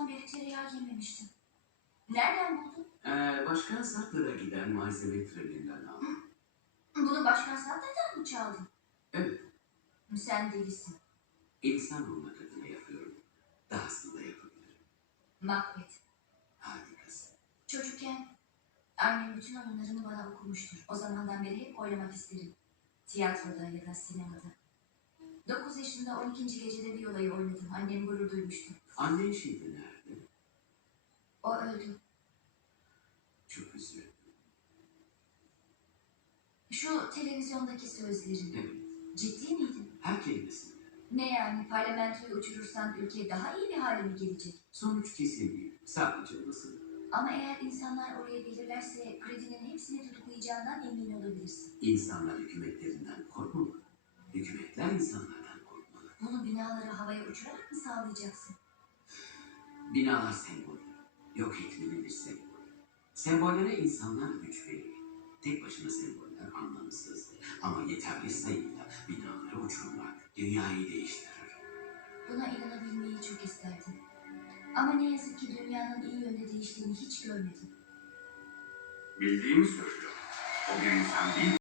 doğduğumdan beri tereyağı yememiştim. Nereden buldun? Ee, başka Satır'a giden malzeme treninden aldım. Bunu başkan Sattar'dan mı çaldın? Evet. Sen delisin. İnsan olmak adına yapıyorum. Dahasını da yapabilirim. Macbeth. Harikasın. Çocukken annem bütün oyunlarını bana okumuştur. O zamandan beri hep oynamak isterim. Tiyatroda ya da sinemada. 9 yaşında 12. gecede bir olayı oynadım. Annem gurur duymuştu. Annen şimdi nerede? O öldü. Çok üzüldüm. Şu televizyondaki sözlerin Evet. ciddi miydin? Her kelimesinde. Ne yani parlamentoyu uçurursan ülke daha iyi bir hale mi gelecek? Sonuç kesin değil. Sadece olasılık. Ama eğer insanlar oraya gelirlerse kredinin hepsini tutuklayacağından emin olabilirsin. İnsanlar hükümetlerinden korkmamalı. Hükümetler. Bunu binaları havaya uçurarak mı sağlayacaksın? Binalar semboller. Yok etmenin bir sembolü. Sembollere insanlar güç verir. Tek başına semboller anlamsız. Ama yeterli sayıda binaları uçurmak dünyayı değiştirir. Buna inanabilmeyi çok isterdim. Ama ne yazık ki dünyanın iyi yönde değiştiğini hiç görmedim. Bildiğimi söylüyorum. O bir insan değil